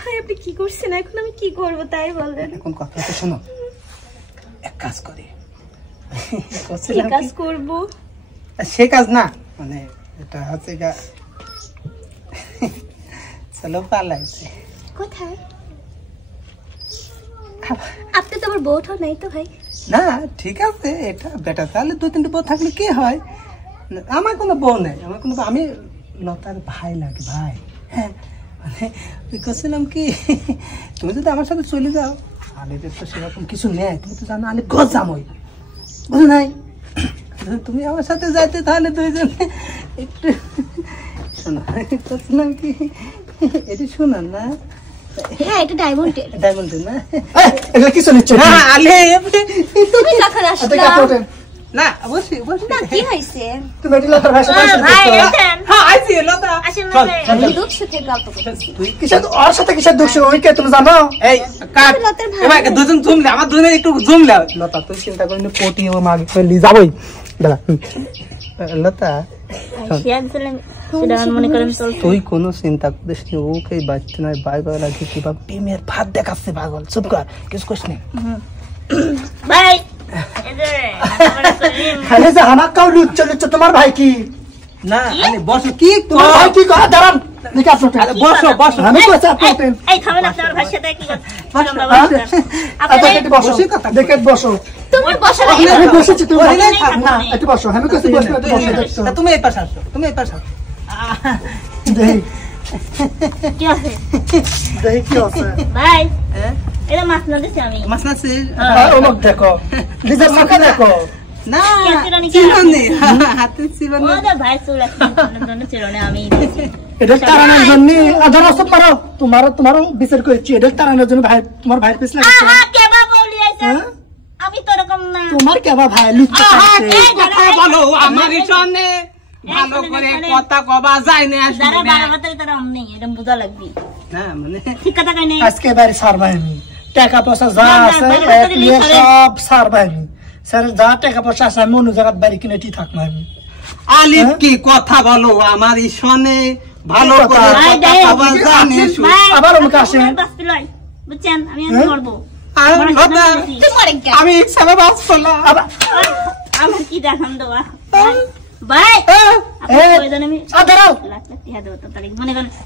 ভাই আপনি কি করছেন এখন? আমি কি করব তাই বলেন। এখন কথা তো শোনো, এক কাজ করি। কি কাজ করব? সে কাজ না, মানে এটা হচ্ছে চলো পালাইছে। কোথায়? আপনি তো আমার বউটা নাই তো ভাই। না ঠিক আছে, এটা বেটা তাহলে 2-3টা বউ থাকলে কি হয়? আমার কোনো বউ নেই, আমার কোনো, আমি লতার ভাই লাগে, ভাই। হ্যাঁ মানে বলছিলাম কি, তুমি যদি আমার সাথে চলে যাও, আলিদের তো সেরকম কিছু নেই, তুমি তো জানো আলি গজামই, বুঝো নাই? তুমি আমার সাথে যাইতে তাহলে দুইজন একটু শোনা, বলছিলাম কি এটি শোনান না? হ্যাঁ এটা ডায়মন্ডের। ডায়মন্ডের না? এগুলো কিছু নিচ্ছ না আলি তুমি কখন আসলা? না বসি বসি। না কি হইছে? তুমি এটি লতার ভাই সাথে ভাই এতেন। হ্যাঁ আইছি লতা। আসেন না ভাই। আমি দুঃখ সুখে গল্প করছি। তুই কিসের ওর সাথে কিসের দোষ? ওই কে তুমি জানো? এই কাট লতার ভাই। এবার দুজন জুমলে, আমার দুজনে একটু জুমলে। লতা তুই চিন্তা করিনি, পটি ও মাগে ফেলি যাবই দাদা। লতা তুই কোনো চিন্তা করিস নি, ওকে বাচ্চা নয় বাই বাই লাগে কি বাবা টিমের ভাত দেখাচ্ছে পাগল, চুপ কর, কিছু করিস নি ভাই। খালি যে হামাক কাউ লুচ্ছ লুচ্ছ, তোমার ভাই কি? না আরে বসো, কি তোমার ভাই কি করে? দাঁড়ান দেখি আপনার বসো বসো। আমি কইছি আপনার এই খাবেন আপনার ভাইয়ের সাথে কি কথা? দেখে বসো, দেখে বসো। তুমি বসো না। আমি বসেছি, তুমি ওখানেই থাক না, একটু বসো। আমি কইছি বসো, একটু বসো দেখছো। তুমি এই পাশে আসো, তুমি এই পাশে আসো। দেখি কি আছে? দেখি কি আছে। ভাই হ্যাঁ এটা মাছ না দিছি আমি। মাছ না আছে? ও লোক দেখো, নিজের চোখে দেখো। না চিরুনি কি চিরুনি, হাতে চিরুনি। ওদের ভাই চুল আছে জন্য চিরুনি আমি দিছি। এটা তারানোর জন্য আধার অসব মারো, তোমারও বিচার করেছি। এটা তারানোর জন্য ভাই, তোমার ভাইয়ের পিছনে আহা কেবা বলি আইছে। আমি তো এরকম না। তোমার কেবা ভাই লুচ্ছ করছে। কথা বলো আমার সামনে, ভালো করে কথা কবা যায় না আসলে। যারা বাড়াবাতারি তারা অমনি এরকম বুঝা লাগবি। না মানে ঠিক কথা কই নাই। আজকে বাড়ি সারবাই আমি, টাকা পয়সা যা আছে সব সারবাই আমি। স্যার যা টাকা পয়সা আছে আমি অন্য জায়গায় বাড়ি কিনে টি থাকবো আমি। আলিফ কি কথা বলো আমার শোনে, ভালো করে কথা কবা জানে। আবার আমাকে আসে বুঝছেন আমি এমন করব। আমি সারা বাস করলাম। আমার কি দেখান দেওয়া ভাই।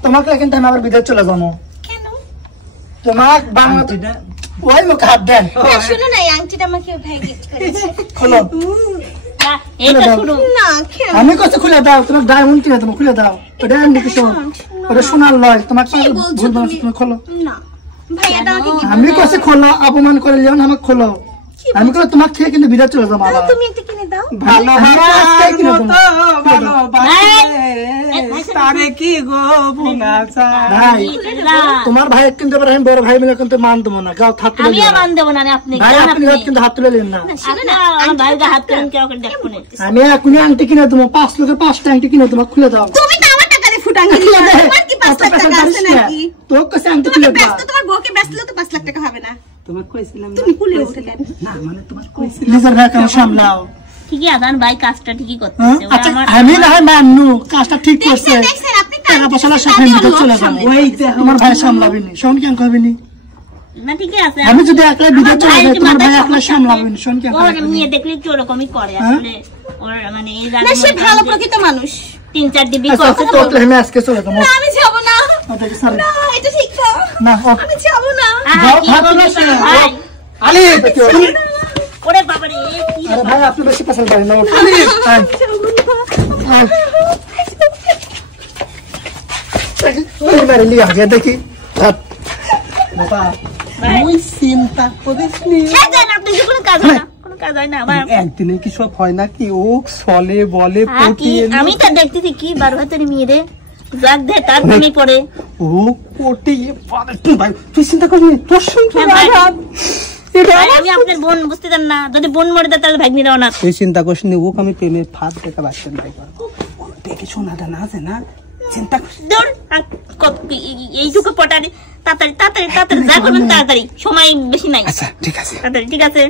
তোমাকে কিন্তু আমি আবার বিদেশ চলে যাবো। কেন? তোমাকে ওই মুখ হাত দেন। শুনো না, এই আংটিটা আমাকে ভাই গিফট করেছে। খোলো। এটা শুনো না। কেন? আমি কত খুলে দাও, তোমার ডায়মন্ড কিনে তুমি খুলে দাও। ওটা এমনি কিছু, ওটা সোনার লয়। তোমাকে ভুল বানাচ্ছ, তুমি খোলো না ভাই এটা আমাকে গিফট। আমি কত খোলো, অপমান করে লিও না, আমাকে খোলো। আমি কত তোমার থেকে কিন্তু বিদেশ চলে যাবো। আবার তুমি একটা কিনে দাও। ভালোবাসার মতো ভালোবাসে তারে কি গো ভুলা যায়। ভাই তোমার ভাই কিন্তু এবার আমি বড় ভাই মিলে কিন্তু মান দেবো না। গাও হাত তুলে আমি মান দেব না। আপনি ভাই আপনি কিন্তু হাত তুলে নেন না। শুনো না, আমার ভাইকে হাত করেন কেউ করে দেখো না। আমি এখনই আংটি কিনে দেবো, 5 লাখের 5টা আংটি কিনে দেবো, খুলে দাও। তুমি তো আমার টাকা দিয়ে ফুটাঙ্গি দিলা। তোমার কি 5 লাখ টাকা আছে নাকি? তোর কাছে আংটি খুলে দাও। ব্যস্ত, তোমার বউকে ব্যস্ত হলে তো 5 লাখ টাকা হবে না। তোমার কইছিলাম তুমি কুলে উঠে দেন না, মানে তোমার কইছিলাম নিজের ভাই কেন সামলাও। ঠিকই আদান ভাই কাজটা ঠিকই করতেছে। আচ্ছা আমি না হয় মাননু, কাজটা ঠিক করছে। দেখছেন আপনি টাকা পয়সা না সব ভিতর চলে যাবে। ওই দেখো তোমার ভাই সামলাবে নি, শোন কেন কইবে নি? না ঠিকই আছে। আমি যদি একলা ভিতর চলে যাই, তোমার ভাই একলা সামলাবে নি, শোন কেন ওর কইবে নি? মেয়ে দেখলে কি ওরকমই করে আসলে। ওর মানে এই জানে না সে ভালো প্রকৃত মানুষ। 3-4 ডিবি আচ্ছা করতে তো আমি আজকে চলে যাবো। না আমি যাব না। ওটা কি সারি? না এটা ঠিক না। না আমি যাব না। যাও ভালো না সে। ভাই আলি ওরে বাবা রে কি আরে ভাই আপনি বেশি পছন্দ করেন না। ওই মেরে লিয়া আগে দেখি। বাবা তুই চিন্তা করিস নি। হ্যাঁ জান আপনি যে কোনো কাজ হয় না, কোনো কাজ হয় না আমার। একদিনে কি সব হয় নাকি? ও চলে বলে কি আমি তো দেখতেছি কি 12 হাতের মেয়ে রে জাগ দে তার নামে পড়ে। ও পটিয়ে পারে ভাই, তুই চিন্তা করিস নি, তোর সঙ্গে আমি আপনার বোন বুঝতে দেন না। যদি বোন মরে দেয় তাহলে ভাগ্নি দাও না। তুই চিন্তা করিস নি, ওকে আমি প্রেমের ফাঁদ দেখা বাচ্চা নাই করবো। দেখে শোনাটা না আছে না, চিন্তা করিস দূর এইটুকু পটারি তাড়াতাড়ি তাড়াতাড়ি তাড়াতাড়ি যা করবেন তাড়াতাড়ি, সময় বেশি নাই। আচ্ছা ঠিক আছে তাড়াতাড়ি ঠিক আছে।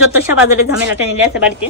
যত সব বাজারে ঝামেলাটা নিলে আছে বাড়িতে।